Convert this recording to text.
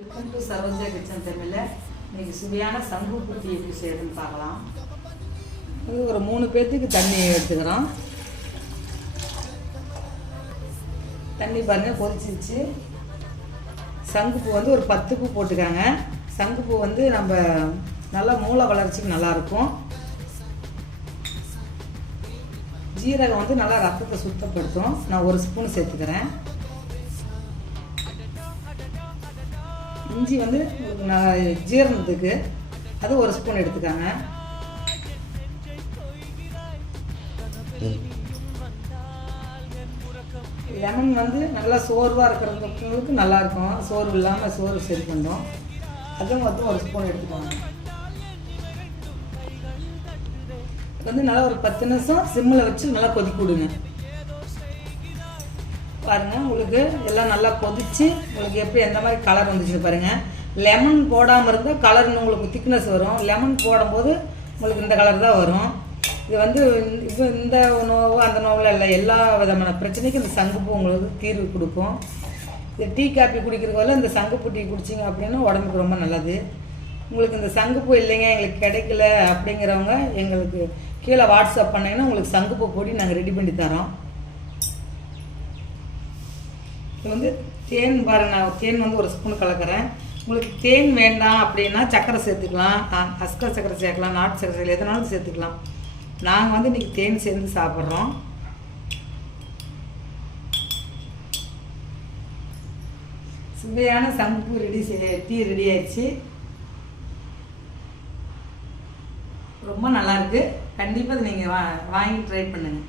Welcome to Saroja kitchen தமிழில் இன்றைக்கி சுவையான சங்கு புட்டி எப்படி செய்யறதுன்னு பார்க்கலாம். இது ஒரு 3 பேர்த்துக்கு தண்ணி எடுத்துக்கிறோம். தண்ணி பாருங்கள் கொதிச்சிருச்சு. சங்குப்பூ வந்து ஒரு 10 பூ போட்டுக்காங்க. சங்குப்பூ வந்து நம்ம நல்லா மூளை வளர்ச்சிக்கு நல்லாயிருக்கும். ஜீரகம் வந்து நல்லா ரத்தத்தை சுத்தப்படுத்தும். நான் 1 ஸ்பூன் சேர்த்துக்கிறேன். இஞ்சி வந்து ஜீரணத்துக்கு அது 1 ஸ்பூன் எடுத்துக்காங்க. லெமன் வந்து நல்லா சோர்வாக இருக்கிறவங்களுக்கு நல்லாயிருக்கும். சோர்வு இல்லாமல் சோறு சரி பண்ணுறோம். அதுவும் வந்து 1 ஸ்பூன் எடுத்துக்கோங்க. வந்து நல்லா ஒரு 10 நிமிஷம் சிம்மில் வச்சு நல்லா கொதிக்க விடுங்க. பாருங்கள், உங்களுக்கு எல்லாம் நல்லா கொதிச்சு உங்களுக்கு எப்படி எந்த மாதிரி கலர் வந்துச்சுன்னு பாருங்கள். லெமன் போடாமல் இருந்தால் கலர்னு உங்களுக்கு திக்னஸ் வரும். லெமன் போடும்போது உங்களுக்கு இந்த கலர் தான் வரும். இது வந்து இந்த நோவு அந்த நோவில் இல்லை, எல்லா விதமான பிரச்சனைக்கும் இந்த சங்குப்பூ உங்களுக்கு தீர்வு கொடுக்கும். இது டீ காப்பி குடிக்கிறதால இந்த சங்குப்பூ டீ குடிச்சிங்க அப்படின்னா உடம்புக்கு ரொம்ப நல்லது. உங்களுக்கு இந்த சங்குப்பூ இல்லைங்க எங்களுக்கு கிடைக்கல அப்படிங்கிறவங்க எங்களுக்கு கீழே வாட்ஸ்அப் பண்ணிங்கன்னா உங்களுக்கு சங்குப்பூ பொடி நாங்கள் ரெடி பண்ணி தரோம். இது வந்து தேன் பாருங்க, நான் தேன் வந்து 1 ஸ்பூன் கலக்கிறேன். உங்களுக்கு தேன் வேண்டாம் அப்படின்னா சர்க்கரை சேர்த்துக்கலாம். அஸ்கர் சர்க்கரை சேர்க்கலாம், நாட்டு சர்க்கரை எதனாலும் சேர்த்துக்கலாம். நாங்கள் வந்து இன்றைக்கி தேன் சேர்ந்து சாப்பிட்றோம். சுவையான சங்குப்பூ டீ ரெடி ஆயிடுச்சு. ரொம்ப நல்லாயிருக்கு. கண்டிப்பாக நீங்கள் வாங்கி ட்ரை பண்ணுங்கள்.